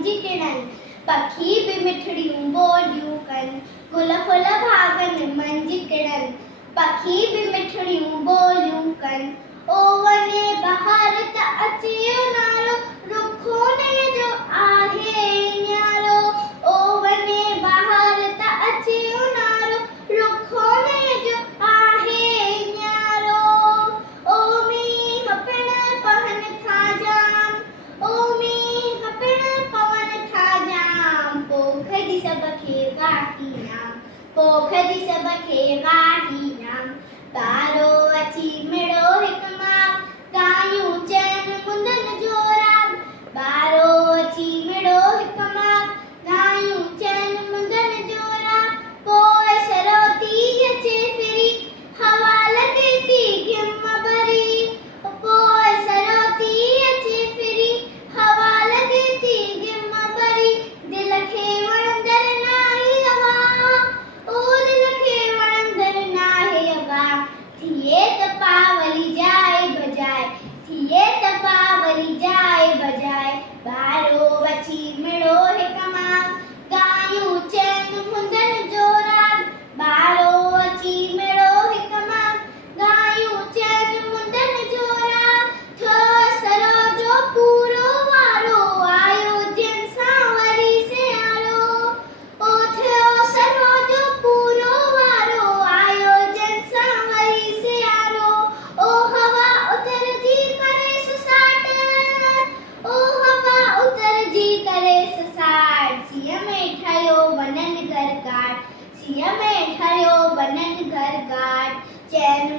मंझि टिणनि पखी बि मिठड़ियूं ॿोलियूं कनि गुल फुल भागनि मंझि टिणनि पखी बि मिठड़ियूं ॿोलियूं कनि ओ वञे बहार त अचे नारो रुखो जो आहे न्यारो ओ वञे बहार त अचे नारो रुखो जो आहे न्यारो ओ मींह पिण पवन था जाम ओ मींह पिण पवन था जाम पोख जी सभ खे वाही नाम पोख जी सभ खे वाही नाम तारो अची मिड़ो हिकु मां गायूं चैन मुंदनि जो राग बारो अची मिड़ो हिकु मां गायूं चैन मुंदनि जो राग पोइ सरोती अचे फिरी हवा लॻे थी घिम भरी पोइ सरोती अचे फिरी हवा लॻे थी घिम भरी दिल खे वणंदड़ नाहे हवा ओ दिल खे वणंदड़ नाहे हवा थिए त पावली जाए बजाए थिए त पावली जाए बजाए बारो अची मिड़ो हिकु मां गायूं चैन मुंदनि जो राग बारो अची मिड़ो हिकु मां गायूं चैन मुंदनि जो राग थियो सरो जो पूरो वारो आयो जिन सां वरी सियारो ओ थियो सरो जो पूरो वारो आयो जिन सां वरी सियारो ओ हवा उतरजी करे सुसाट ओ हवा उतरजी करे सुसाट सीअ में ठहियो वननि घर घाट सीअ में ठहियो वननि घर घाट चैन